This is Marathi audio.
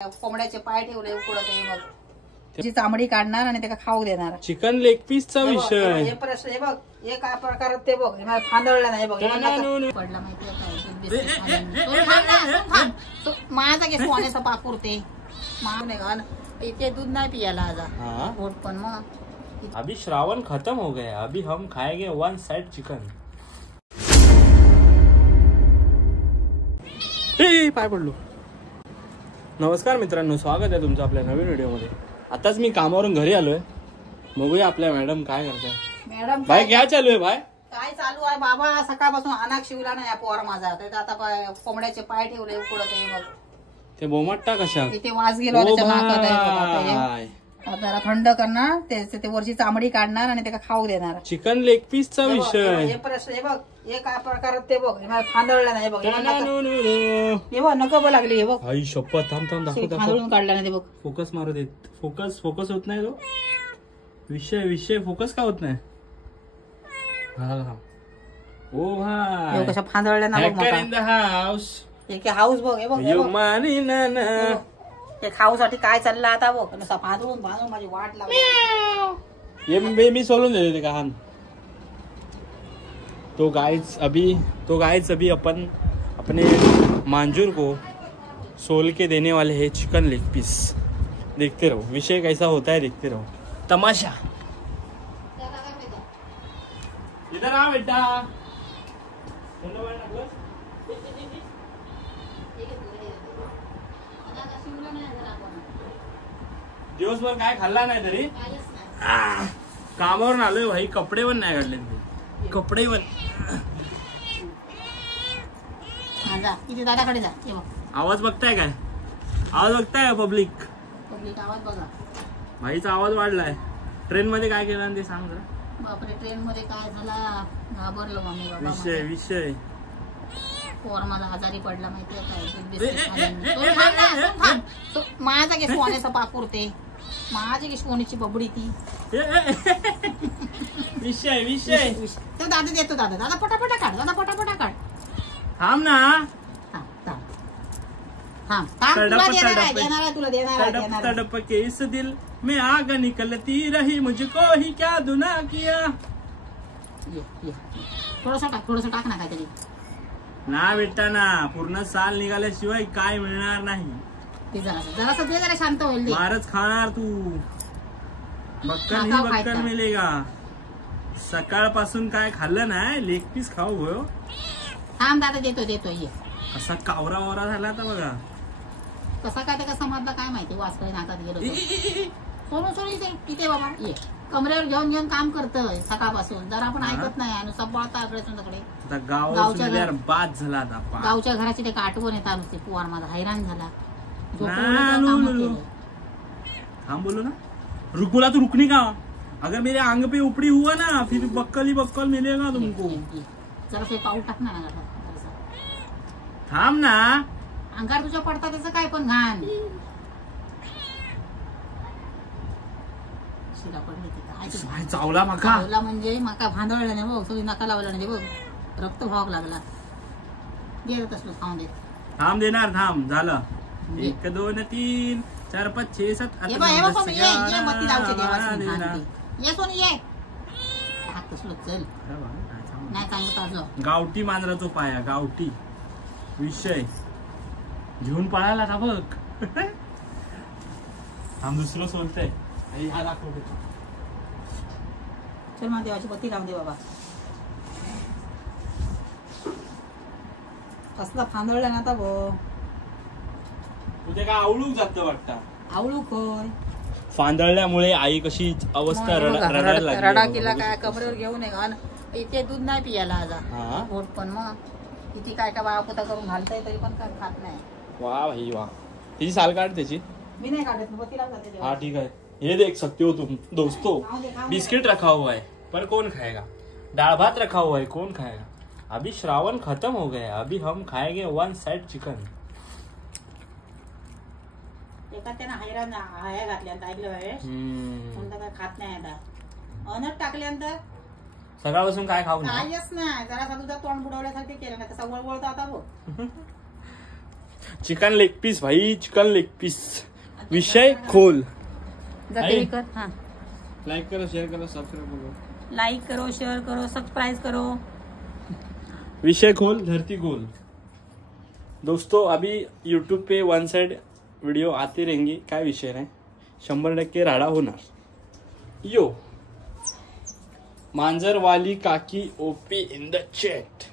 कोंबड्याचे पाय ठेवले उकडत आहे बघ. त्याची चामडी काढणार आणि त्याला खाऊ देणार. चिकन लेग पीसचा विषय. हे प्रश्न हे बघ, हे काय प्रकार ते बघ. मला फांदळलं नाही बघ. पडला माहितीये काय माझा के सोन्याचा पापूर ते मागून इथे दूध नाही पियाला आजा वोट पण मग अभी श्रावण खत्म हो गया, अभी हम खाएंगे वन साइड चिकन. पाय पडलो. नमस्कार मित्रांनो, स्वागत आहे तुमचं आपल्या नवीन व्हिडिओमध्ये. आताच मी कामावरून घरी आलोय. बघूया आपल्या मॅडम काय करताय. मॅडम भाई काय चालू आहे? भाई काय चालू आहे बाबा? सकाळपासून अनाक शिवला नाही पोर माझा. आता कोंबड्याचे पाय ठेवले उकडत आहे बघ. ते बोमाटा कशा इथे वास गेलो त्याच्या नाकात. जरा थंड करणार, ते वरची चामडी काढणार आणि त्याला खाऊ देणार. चिकन लेग पीसचा विषय. हे प्रश्न हे बघ, हे काय प्रकार ते बघ. मला फांदळलं नाही बघ. हे बघ नक लागली. हे बघ आई शपथ. थांब थांब दाखव. फांदळून काढला नाही ते बघ. फोकस मारू देत. फोकस होत नाही. तो विषय फोकस का होत नाही? ओ भाई कशा फांदळल्या ना बघ. In the house. हे हाऊस बघ. हे बघ ते खाऊसाठी काय चाललं आता बघ. नुसता फांदळून माझी वाट लागली. मी सोलून देते का. तो गाइस अभी अपन अपने मांजूर को सोल के देने वाले हैं चिकन लेग पीस. देखते रहो विषय कैसा होता है. देखते रहो तमाशा. इधर आ बेटा. दिवसभर काय खाल्ला नाही तरी कामावरून आलोय भाई. कपडे पण नाही काढले. कपडे पण दादाकडे जा. आवाज बघताय काय? आवाज बघताय पब्लिक आवाज बघा. भाईचा आवाज वाढलाय. ट्रेन मध्ये काय केलं ते सांग जरा. बापरे ट्रेन मध्ये काय झाला घाबरलो मम्मी बाबा. विषय पोर मला आजारी पडला माहितीये काय. माझा के सोन्याचा पापूर ते माझी की सोन्याची बबडी ती. विषय तो दादा देतो. दादा पटापटा काढ. दादा पटापटा काढ. थांब ना. तुला देणार. तड़प के इस दिल में आग निकलती रही, मुझको ही क्या गुनाह किया. थोडस टाक ना काहीतरी. ना बेटा ना. पूर्ण साल निघाल्याशिवाय काय मिळणार नाही. जरा शांत होईल. मारच खाणार तू. बक्कल मिलेगा. सकाळपासून काय खाल्लं नाही. लेग पीस खाऊ गो. थांब दादा देतो ये. कसा कावरा वरा झाला आता बघा. कसा काय कसा मधला काय माहिती. वाचकडे नाकात गेलो. सोडून तिथे बाबा ये. कमरेवर घेऊन काम करतोय सकाळपासून. जरा पण ऐकत नाही. नुसता पळता इकडे तिकडे. गावच्या घराची ते आठवण येतात नुसते. पोवार माझा हैराण झाला. हम बोलो ना. रुकोला तो रुकने का. अगर मेरे आंग पे उपड़ी हुआ ना फिर बक्कल ही बक्कल मिलेगा तुमको. जरा ते पाऊल टाक ना. थांब ना. अंगार तुझ्या पडता त्याचं काय पण घाण. शिरा पडली चावला माका. म्हणजे माका भांदळलं नाही बघ. सगळी नका लावलं नाही बघ. रक्त व्हावं लागला. देत असलो खाऊन देत. थांब देणार. थांब झालं. 1 2 3 4 5 6 7 8 गावठी मांजराचो पाया. गावठी विषय घेऊन पळाला ना बघ. आम दुसरं सोलतय. हा दाखव. चल मग देवाची बत्ती लावून दे बाबा. कसला फांदळला ना आता बघ. तुझ्या काय आवळूक जात वाटतं. आवळूक होय. फांदळल्यामुळे आई कशी अवस्था रडा केला काय. कमरेवर घेऊन इथे दूध नाही पियाला आजा वोट पण मग किती काय काय बाळापोता करून घालताय तरी पण काय खात नाही. वा भाई वा. त्याची साल काढ त्याची. मी नाही काढत. बत्ती लावून. हाँ ठीक है. ये देख सकते हो तुम दोस्तों. बिस्किट रखा हुआ है पर कौन खाएगा. दाल भात रखा हुआ है कौन खाएगा. अभी श्रावण खत्म हो गया, अभी हम खाएंगे वन साइड चिकन. त्यांना हैराण हाया घातल्यानंतर ऐकलं वेळेस कोणतं काय खात नाही. आता अनट टाकल्यानंतर सकाळपासून काय खाऊ काहीच नाही. जरा तुझा तोंड बुडवल्यासारखे केलं नाही. तसा वळवळतो आता बघ. चिकन लेग पीस भाई, चिकन लेग पीस. विषय खोल. जाते कर. हा, लाइक करो, शेयर करो, सब्सक्राइब करो. लाइक करो, शेयर करो, सब्सक्राइब करो. विषय खोल, धरती गोल. दोस्तों अभी यूट्यूब पे वन साइड वीडियो आती रहेंगी. काय विषय नाही, 100% राडा होणार. यो मांजरवाली काकी ओपी इन द चॅट.